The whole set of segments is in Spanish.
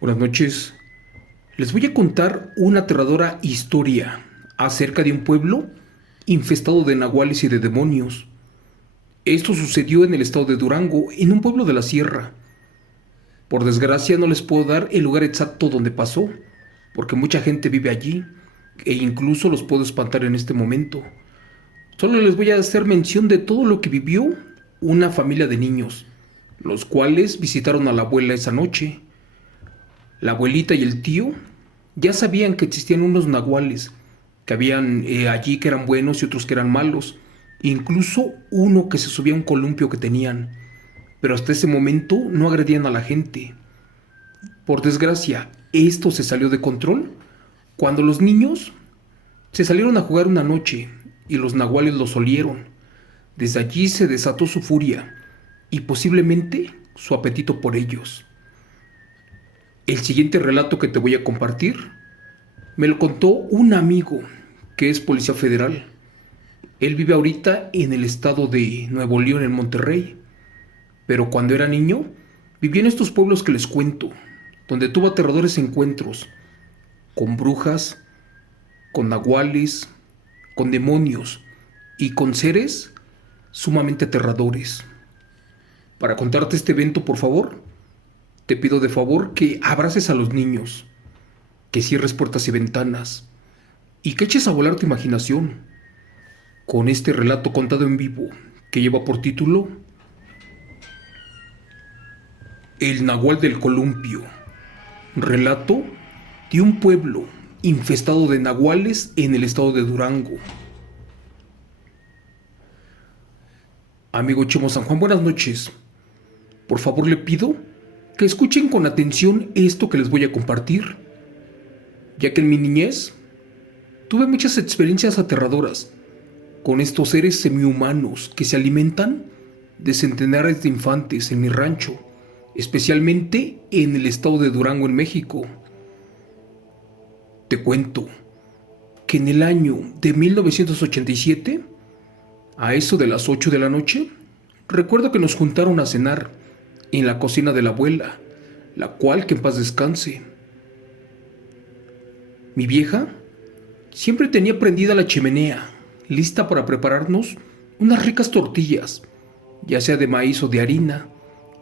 Buenas noches. Les voy a contar una aterradora historia acerca de un pueblo infestado de nahuales y de demonios. Esto sucedió en el estado de Durango, en un pueblo de la sierra. Por desgracia no les puedo dar el lugar exacto donde pasó, porque mucha gente vive allí e incluso los puedo espantar en este momento. Solo les voy a hacer mención de todo lo que vivió una familia de niños, los cuales visitaron a la abuela esa noche. La abuelita y el tío ya sabían que existían unos nahuales, que habían allí que eran buenos y otros que eran malos, incluso uno que se subía a un columpio que tenían, pero hasta ese momento no agredían a la gente. Por desgracia, esto se salió de control cuando los niños se salieron a jugar una noche y los nahuales los olieron. Desde allí se desató su furia y posiblemente su apetito por ellos. El siguiente relato que te voy a compartir me lo contó un amigo que es policía federal. Él vive ahorita en el estado de Nuevo León, en Monterrey, pero cuando era niño vivió en estos pueblos que les cuento, donde tuvo aterradores encuentros con brujas, con nahuales, con demonios y con seres sumamente aterradores. Para contarte este evento, por favor, te pido de favor que abraces a los niños, que cierres puertas y ventanas y que eches a volar tu imaginación con este relato contado en vivo que lleva por título El Nahual del Columpio, relato de un pueblo infestado de nahuales en el estado de Durango. Amigo Chemo San Juan, buenas noches. Por favor le pido que escuchen con atención esto que les voy a compartir, ya que en mi niñez tuve muchas experiencias aterradoras con estos seres semihumanos que se alimentan de centenares de infantes en mi rancho, especialmente en el estado de Durango, en México. Te cuento que en el año de 1987, a eso de las 8 de la noche, recuerdo que nos juntaron a cenar en la cocina de la abuela, la cual que en paz descanse. Mi vieja siempre tenía prendida la chimenea, lista para prepararnos unas ricas tortillas, ya sea de maíz o de harina,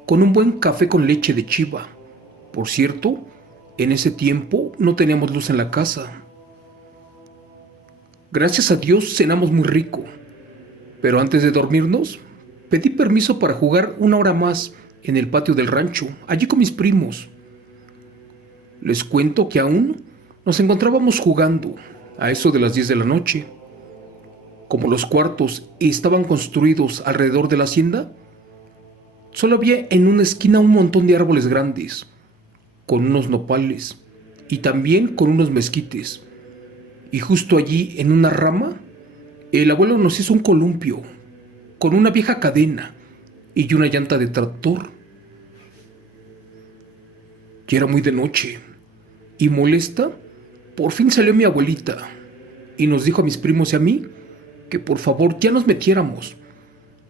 con un buen café con leche de chiva. Por cierto, en ese tiempo no teníamos luz en la casa. Gracias a Dios cenamos muy rico, pero antes de dormirnos, pedí permiso para jugar una hora más en el patio del rancho, allí con mis primos. Les cuento que aún nos encontrábamos jugando a eso de las 10 de la noche. Como los cuartos estaban construidos alrededor de la hacienda, solo había en una esquina un montón de árboles grandes, con unos nopales y también con unos mezquites. Y justo allí, en una rama, el abuelo nos hizo un columpio, con una vieja cadena y una llanta de tractor. Ya era muy de noche, y molesta, por fin salió mi abuelita y nos dijo a mis primos y a mí que por favor ya nos metiéramos,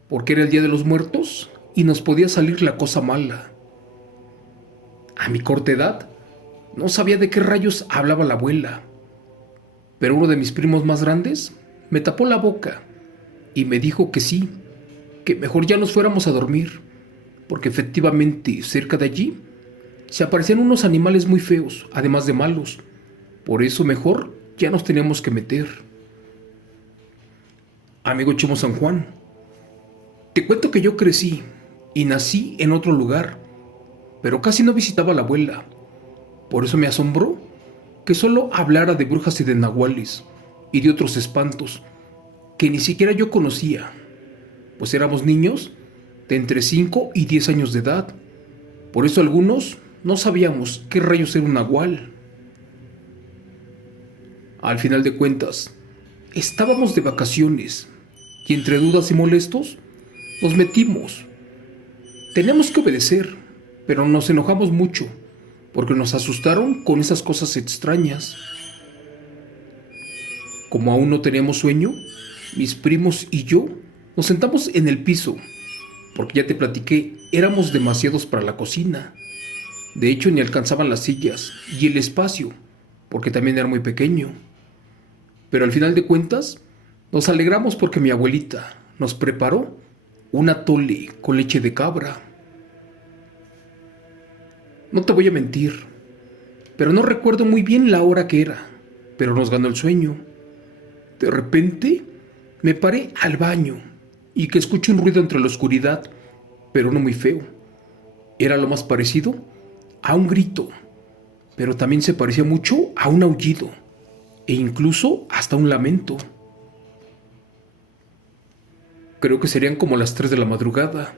porque era el Día de los Muertos y nos podía salir la cosa mala. A mi corta edad, no sabía de qué rayos hablaba la abuela, pero uno de mis primos más grandes me tapó la boca y me dijo que sí, que mejor ya nos fuéramos a dormir, porque efectivamente cerca de allí se aparecían unos animales muy feos, además de malos. Por eso mejor ya nos teníamos que meter. Amigo Chemo San Juan, te cuento que yo crecí y nací en otro lugar, pero casi no visitaba a la abuela. Por eso me asombró que solo hablara de brujas y de nahuales y de otros espantos que ni siquiera yo conocía, pues éramos niños de entre 5 y 10 años de edad. Por eso algunos no sabíamos qué rayos era un nahual. Al final de cuentas, estábamos de vacaciones y entre dudas y molestos nos metimos. Teníamos que obedecer, pero nos enojamos mucho porque nos asustaron con esas cosas extrañas. Como aún no teníamos sueño, mis primos y yo nos sentamos en el piso, porque ya te platiqué, éramos demasiados para la cocina. De hecho, ni alcanzaban las sillas y el espacio, porque también era muy pequeño. Pero al final de cuentas, nos alegramos porque mi abuelita nos preparó un atole con leche de cabra. No te voy a mentir, pero no recuerdo muy bien la hora que era, pero nos ganó el sueño. De repente, me paré al baño y que escuché un ruido entre la oscuridad, pero no muy feo. Era lo más parecido a un grito, pero también se parecía mucho a un aullido e incluso hasta un lamento. Creo que serían como las 3 de la madrugada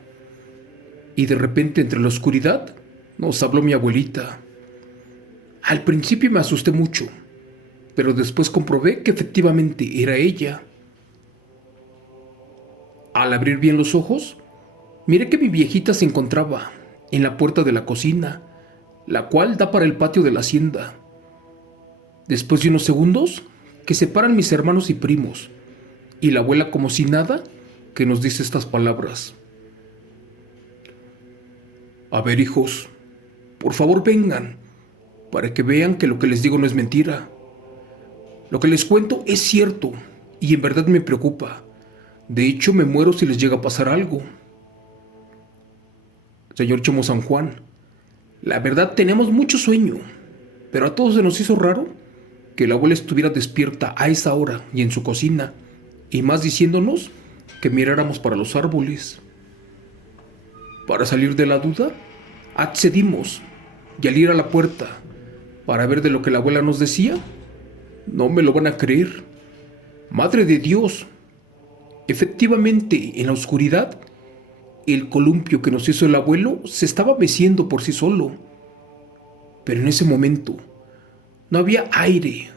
y de repente entre la oscuridad nos habló mi abuelita. Al principio me asusté mucho, pero después comprobé que efectivamente era ella. Al abrir bien los ojos, miré que mi viejita se encontraba en la puerta de la cocina, la cual da para el patio de la hacienda. Después de unos segundos, que separan mis hermanos y primos, y la abuela como si nada, que nos dice estas palabras. A ver, hijos, por favor vengan, para que vean que lo que les digo no es mentira. Lo que les cuento es cierto, y en verdad me preocupa. De hecho, me muero si les llega a pasar algo. Señor Chemo San Juan, la verdad tenemos mucho sueño, pero a todos se nos hizo raro que la abuela estuviera despierta a esa hora y en su cocina, y más diciéndonos que miráramos para los árboles. Para salir de la duda, accedimos, y al ir a la puerta para ver de lo que la abuela nos decía, no me lo van a creer. Madre de Dios, efectivamente, en la oscuridad, el columpio que nos hizo el abuelo se estaba meciendo por sí solo. Pero en ese momento no había aire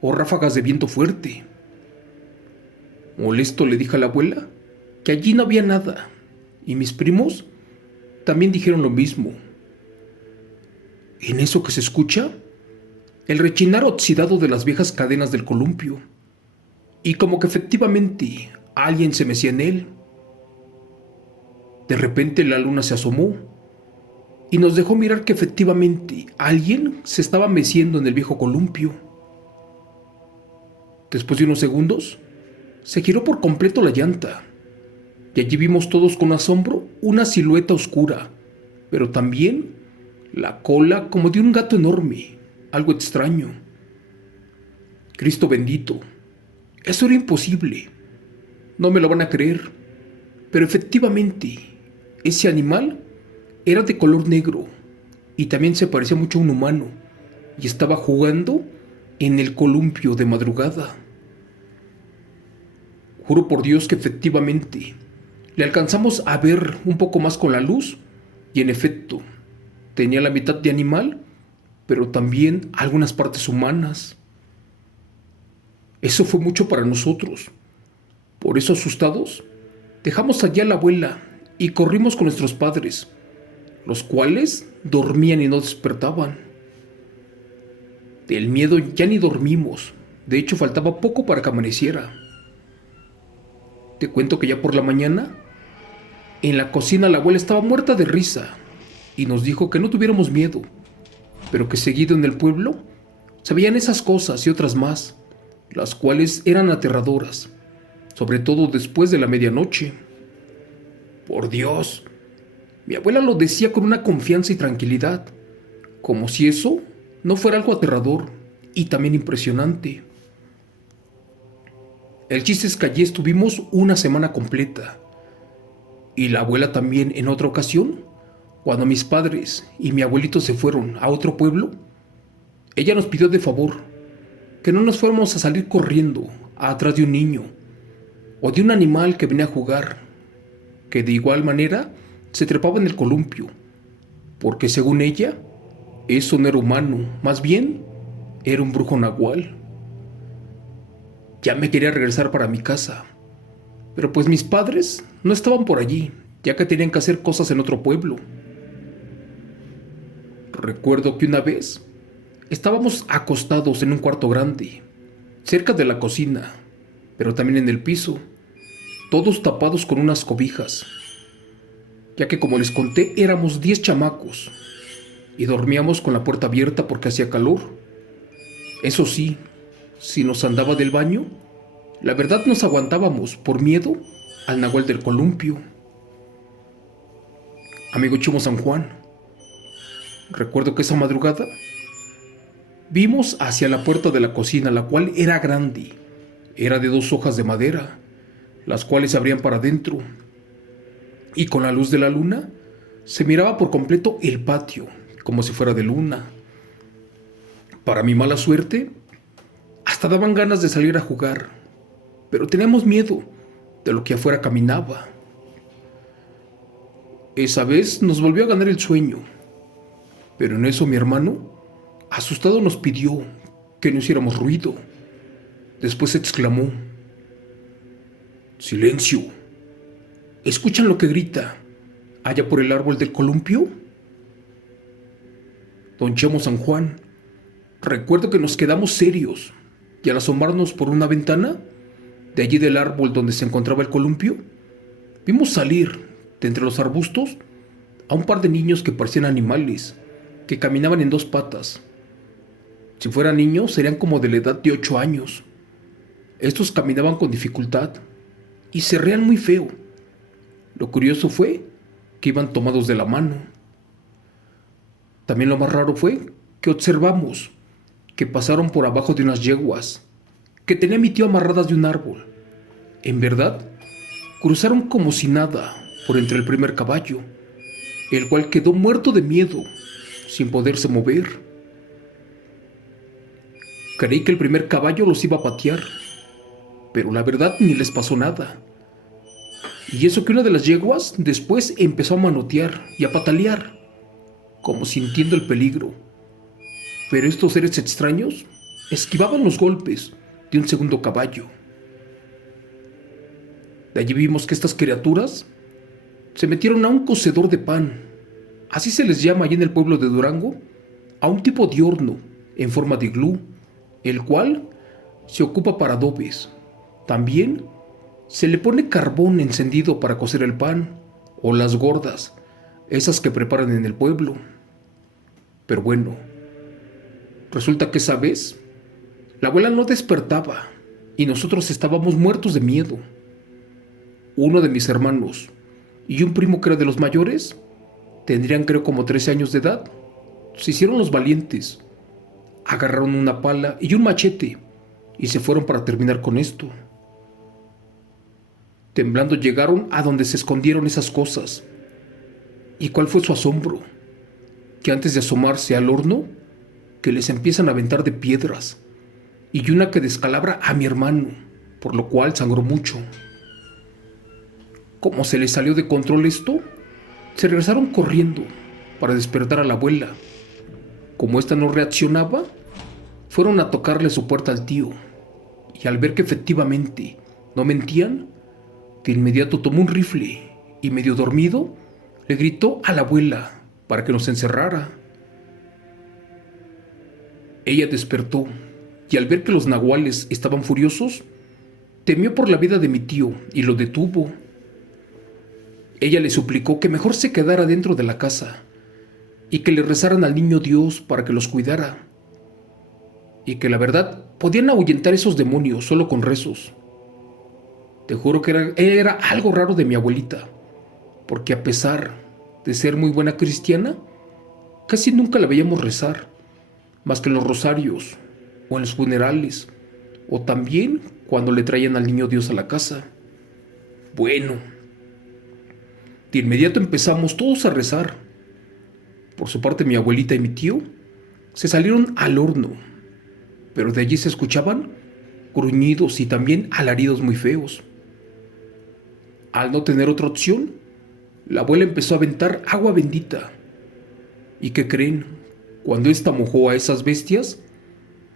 o ráfagas de viento fuerte. Molesto le dije a la abuela que allí no había nada, y mis primos también dijeron lo mismo. En eso que se escucha, el rechinar oxidado de las viejas cadenas del columpio, y como que efectivamente alguien se mecía en él. De repente la luna se asomó y nos dejó mirar que efectivamente alguien se estaba meciendo en el viejo columpio. Después de unos segundos, se giró por completo la llanta, y allí vimos todos con asombro una silueta oscura, pero también la cola como de un gato enorme, algo extraño. Cristo bendito, eso era imposible. No me lo van a creer, pero efectivamente, ese animal era de color negro y también se parecía mucho a un humano y estaba jugando en el columpio de madrugada. Juro por Dios que efectivamente le alcanzamos a ver un poco más con la luz y en efecto tenía la mitad de animal, pero también algunas partes humanas. Eso fue mucho para nosotros. Por eso, asustados, dejamos allá a la abuela y corrimos con nuestros padres, los cuales dormían y no despertaban. Del miedo ya ni dormimos. De hecho, faltaba poco para que amaneciera. Te cuento que ya por la mañana, en la cocina la abuela estaba muerta de risa y nos dijo que no tuviéramos miedo, pero que seguido en el pueblo se veían esas cosas y otras más, las cuales eran aterradoras, sobre todo después de la medianoche. Por Dios, mi abuela lo decía con una confianza y tranquilidad, como si eso no fuera algo aterrador y también impresionante. El chiste es que allí estuvimos una semana completa. Y la abuela también en otra ocasión, cuando mis padres y mi abuelito se fueron a otro pueblo, ella nos pidió de favor que no nos fuéramos a salir corriendo atrás de un niño o de un animal que venía a jugar, que de igual manera se trepaba en el columpio, porque según ella, eso no era humano, más bien era un brujo nahual. Ya me quería regresar para mi casa, pero pues mis padres no estaban por allí, ya que tenían que hacer cosas en otro pueblo. Recuerdo que una vez estábamos acostados en un cuarto grande, cerca de la cocina, pero también en el piso, todos tapados con unas cobijas, ya que como les conté éramos 10 chamacos. y dormíamos con la puerta abierta porque hacía calor. Eso sí, si nos andaba del baño, la verdad nos aguantábamos por miedo al nahual del columpio. Amigo Chimo San Juan, recuerdo que esa madrugada vimos hacia la puerta de la cocina, la cual era grande. Era de 2 hojas de madera, las cuales se abrían para adentro, y con la luz de la luna se miraba por completo el patio, como si fuera de luna. Para mi mala suerte, hasta daban ganas de salir a jugar, pero teníamos miedo de lo que afuera caminaba. Esa vez nos volvió a ganar el sueño, pero en eso mi hermano, asustado, nos pidió que no hiciéramos ruido. Después exclamó: «Silencio. ¿Escuchan lo que grita allá por el árbol del columpio?». Don Chemo San Juan, recuerdo que nos quedamos serios y al asomarnos por una ventana de allí del árbol donde se encontraba el columpio, vimos salir de entre los arbustos a un par de niños que parecían animales, que caminaban en 2 patas. Si fueran niños, serían como de la edad de 8 años. Estos caminaban con dificultad y se reían muy feo. Lo curioso fue que iban tomados de la mano. También lo más raro fue que observamos que pasaron por abajo de unas yeguas que tenía mi tío amarradas de un árbol. En verdad, cruzaron como si nada por entre el primer caballo, el cual quedó muerto de miedo, sin poderse mover. Creí que el primer caballo los iba a patear, pero la verdad ni les pasó nada. Y eso que una de las yeguas después empezó a manotear y a patalear, como sintiendo el peligro. Pero estos seres extraños esquivaban los golpes de un segundo caballo. De allí vimos que estas criaturas se metieron a un cocedor de pan, así se les llama allí en el pueblo de Durango, a un tipo de horno en forma de iglú, el cual se ocupa para adobes. También se le pone carbón encendido para cocer el pan, o las gordas, esas que preparan en el pueblo. Pero bueno, resulta que esa vez la abuela no despertaba y nosotros estábamos muertos de miedo. Uno de mis hermanos y un primo que era de los mayores, tendrían creo como 13 años de edad, se hicieron los valientes. Agarraron una pala y un machete y se fueron para terminar con esto. Temblando llegaron a donde se escondieron esas cosas. ¿Y cuál fue su asombro? Que antes de asomarse al horno, que les empiezan a aventar de piedras, y una que descalabra a mi hermano, por lo cual sangró mucho. Como se les salió de control esto, se regresaron corriendo para despertar a la abuela. Como ésta no reaccionaba, fueron a tocarle su puerta al tío, y al ver que efectivamente no mentían, de inmediato tomó un rifle y, medio dormido, le gritó a la abuela para que nos encerrara. Ella despertó y al ver que los nahuales estaban furiosos, temió por la vida de mi tío y lo detuvo. Ella le suplicó que mejor se quedara dentro de la casa y que le rezaran al niño Dios para que los cuidara, y que la verdad podían ahuyentar esos demonios solo con rezos. Te juro que era algo raro de mi abuelita, porque a pesar de ser muy buena cristiana, casi nunca la veíamos rezar, más que en los rosarios o en los funerales, o también cuando le traían al niño Dios a la casa. Bueno, de inmediato empezamos todos a rezar. Por su parte, mi abuelita y mi tío se salieron al horno, pero de allí se escuchaban gruñidos y también alaridos muy feos. Al no tener otra opción, la abuela empezó a aventar agua bendita. ¿Y qué creen? Cuando ésta mojó a esas bestias,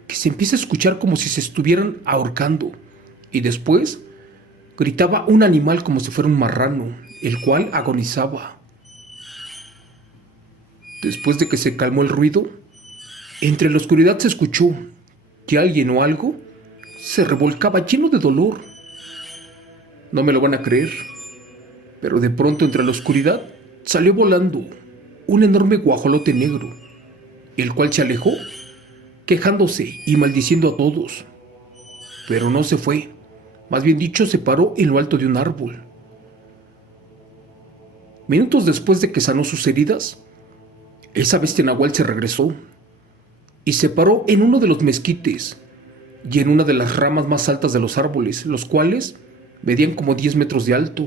que se empieza a escuchar como si se estuvieran ahorcando, y después gritaba un animal como si fuera un marrano, el cual agonizaba. Después de que se calmó el ruido, entre la oscuridad se escuchó que alguien o algo se revolcaba lleno de dolor. No me lo van a creer, pero de pronto entre la oscuridad salió volando un enorme guajolote negro, el cual se alejó, quejándose y maldiciendo a todos. Pero no se fue, más bien dicho, se paró en lo alto de un árbol. Minutos después de que sanó sus heridas, esa bestia nahual se regresó y se paró en uno de los mezquites y en una de las ramas más altas de los árboles, los cuales medían como 10 metros de alto.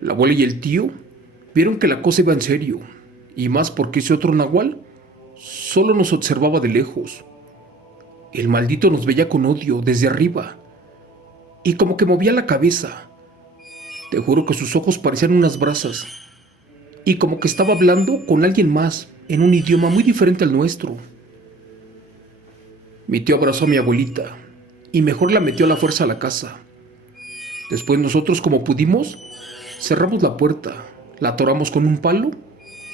La abuela y el tío vieron que la cosa iba en serio, y más porque ese otro nahual solo nos observaba de lejos. El maldito nos veía con odio desde arriba y como que movía la cabeza. Te juro que sus ojos parecían unas brasas y como que estaba hablando con alguien más en un idioma muy diferente al nuestro. Mi tío abrazó a mi abuelita y mejor la metió a la fuerza a la casa. Después nosotros, como pudimos, cerramos la puerta, la atoramos con un palo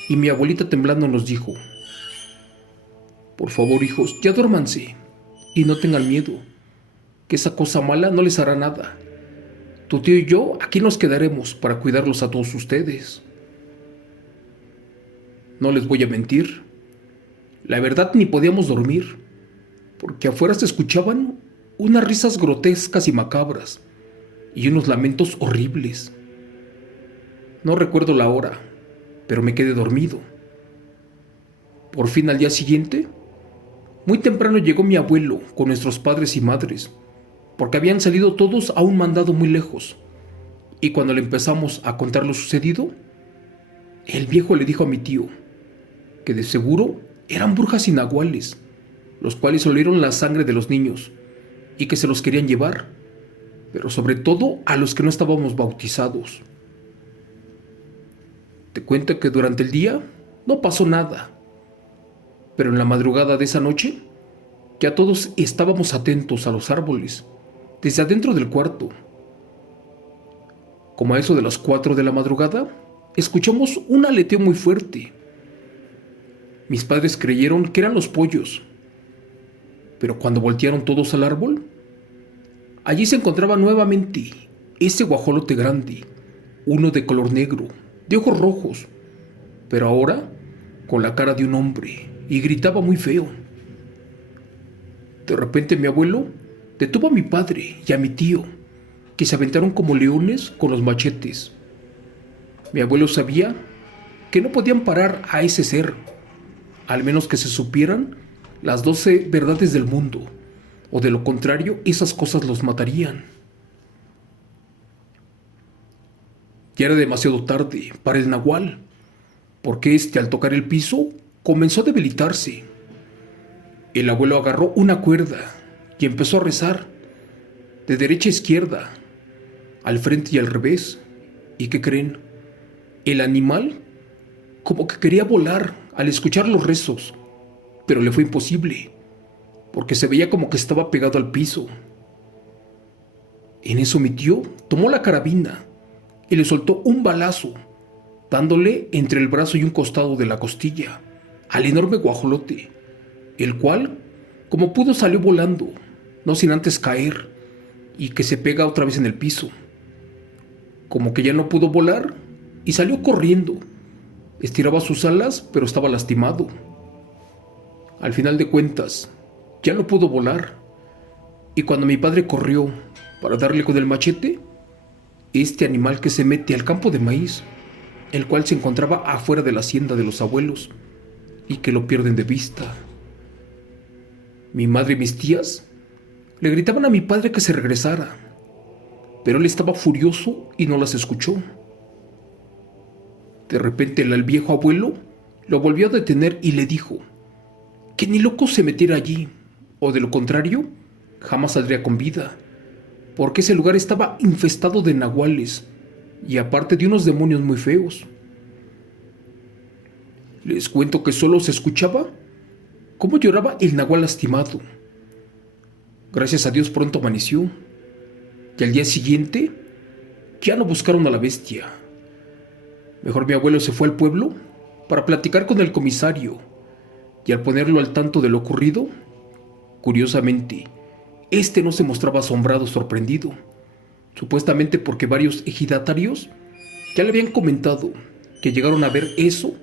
y mi abuelita temblando nos dijo: por favor, hijos, ya duérmanse y no tengan miedo, que esa cosa mala no les hará nada. Tu tío y yo aquí nos quedaremos para cuidarlos a todos ustedes. No les voy a mentir, la verdad ni podíamos dormir, porque afuera se escuchaban unas risas grotescas y macabras y unos lamentos horribles. No recuerdo la hora, pero me quedé dormido. Por fin, al día siguiente, muy temprano llegó mi abuelo con nuestros padres y madres, porque habían salido todos a un mandado muy lejos. Y cuando le empezamos a contar lo sucedido, el viejo le dijo a mi tío que de seguro eran brujas y nahuales, los cuales olieron la sangre de los niños y que se los querían llevar, pero sobre todo a los que no estábamos bautizados. Te cuento que durante el día no pasó nada, pero en la madrugada de esa noche ya todos estábamos atentos a los árboles, desde adentro del cuarto. Como a eso de las 4 de la madrugada, escuchamos un aleteo muy fuerte. Mis padres creyeron que eran los pollos, pero cuando voltearon todos al árbol, allí se encontraba nuevamente ese guajolote grande, uno de color negro, de ojos rojos, pero ahora con la cara de un hombre, y gritaba muy feo. De repente mi abuelo detuvo a mi padre y a mi tío, que se aventaron como leones con los machetes. Mi abuelo sabía que no podían parar a ese ser, al menos que se supieran las 12 verdades del mundo, o de lo contrario esas cosas los matarían. Ya era demasiado tarde para el nahual, porque al tocar el piso comenzó a debilitarse. El abuelo agarró una cuerda y empezó a rezar, de derecha a izquierda, al frente y al revés. ¿Y qué creen? El animal como que quería volar al escuchar los rezos, pero le fue imposible, porque se veía como que estaba pegado al piso. En eso mi tío tomó la carabina y le soltó un balazo, dándole entre el brazo y un costado de la costilla al enorme guajolote, el cual, como pudo, salió volando, no sin antes caer y que se pega otra vez en el piso. Como que ya no pudo volar y salió corriendo. Estiraba sus alas, pero estaba lastimado. Al final de cuentas, ya no pudo volar. Y cuando mi padre corrió para darle con el machete, este animal que se mete al campo de maíz, el cual se encontraba afuera de la hacienda de los abuelos, y que lo pierden de vista. Mi madre y mis tías le gritaban a mi padre que se regresara, pero él estaba furioso y no las escuchó. De repente el viejo abuelo lo volvió a detener y le dijo que ni loco se metiera allí, o de lo contrario, jamás saldría con vida, porque ese lugar estaba infestado de nahuales y aparte de unos demonios muy feos. Les cuento que solo se escuchaba cómo lloraba el nahual lastimado. Gracias a Dios pronto amaneció, y al día siguiente ya no buscaron a la bestia. Mejor mi abuelo se fue al pueblo para platicar con el comisario, y al ponerlo al tanto de lo ocurrido, curiosamente, este no se mostraba asombrado o sorprendido, supuestamente porque varios ejidatarios ya le habían comentado que llegaron a ver eso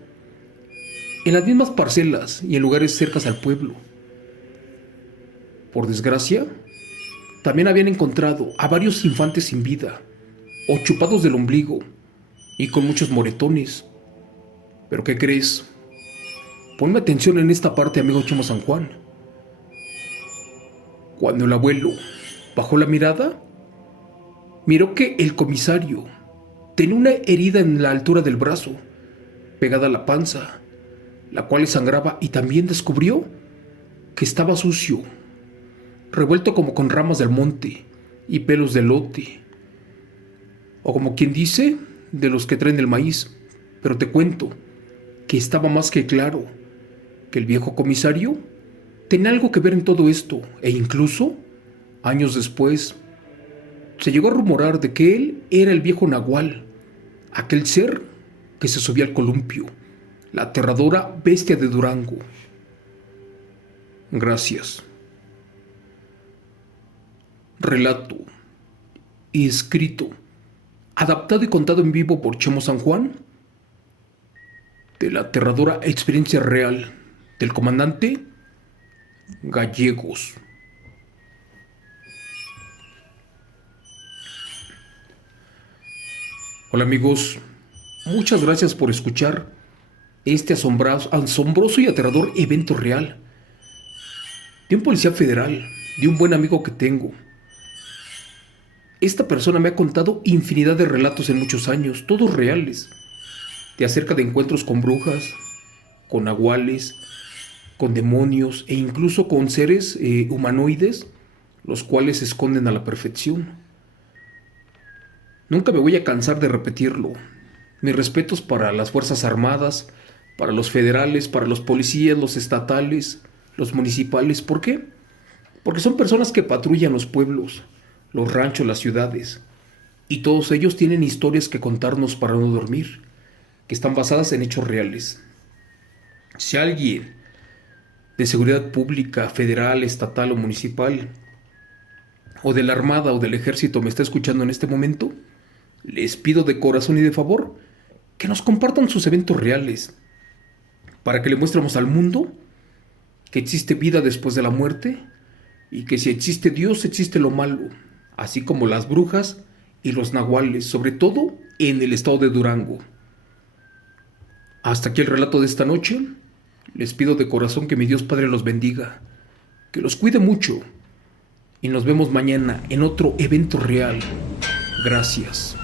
en las mismas parcelas y en lugares cercas al pueblo. Por desgracia, también habían encontrado a varios infantes sin vida, o chupados del ombligo, y con muchos moretones. ¿Pero qué crees? Ponme atención en esta parte, amigo Chemo San Juan. Cuando el abuelo bajó la mirada, miró que el comisario tenía una herida en la altura del brazo, pegada a la panza, la cual le sangraba, y también descubrió que estaba sucio, revuelto como con ramas del monte y pelos de lote, o como quien dice, de los que traen el maíz. Pero te cuento que estaba más que claro que el viejo comisario tenía algo que ver en todo esto, e incluso, años después, se llegó a rumorar de que él era el viejo Nahual, aquel ser que se subía al columpio, la aterradora bestia de Durango. Gracias. Relato y escrito, adaptado y contado en vivo por Chemo San Juan, de la aterradora experiencia real del comandante Gallegos. Hola amigos, muchas gracias por escuchar este asombroso y aterrador evento real de un policía federal, de un buen amigo que tengo. Esta persona me ha contado infinidad de relatos en muchos años, todos reales, de acerca de encuentros con brujas, con nahuales, con demonios e incluso con seres humanoides, los cuales se esconden a la perfección. Nunca me voy a cansar de repetirlo. Mis respetos para las Fuerzas Armadas, para los federales, para los policías, los estatales, los municipales. ¿Por qué? Porque son personas que patrullan los pueblos, los ranchos, las ciudades. Y todos ellos tienen historias que contarnos para no dormir, que están basadas en hechos reales. Si alguien de seguridad pública, federal, estatal o municipal, o de la Armada o del Ejército me está escuchando en este momento, les pido de corazón y de favor que nos compartan sus eventos reales, para que le muestremos al mundo que existe vida después de la muerte, y que si existe Dios, existe lo malo, así como las brujas y los nahuales, sobre todo en el estado de Durango. Hasta aquí el relato de esta noche. Les pido de corazón que mi Dios Padre los bendiga, que los cuide mucho, y nos vemos mañana en otro evento real. Gracias.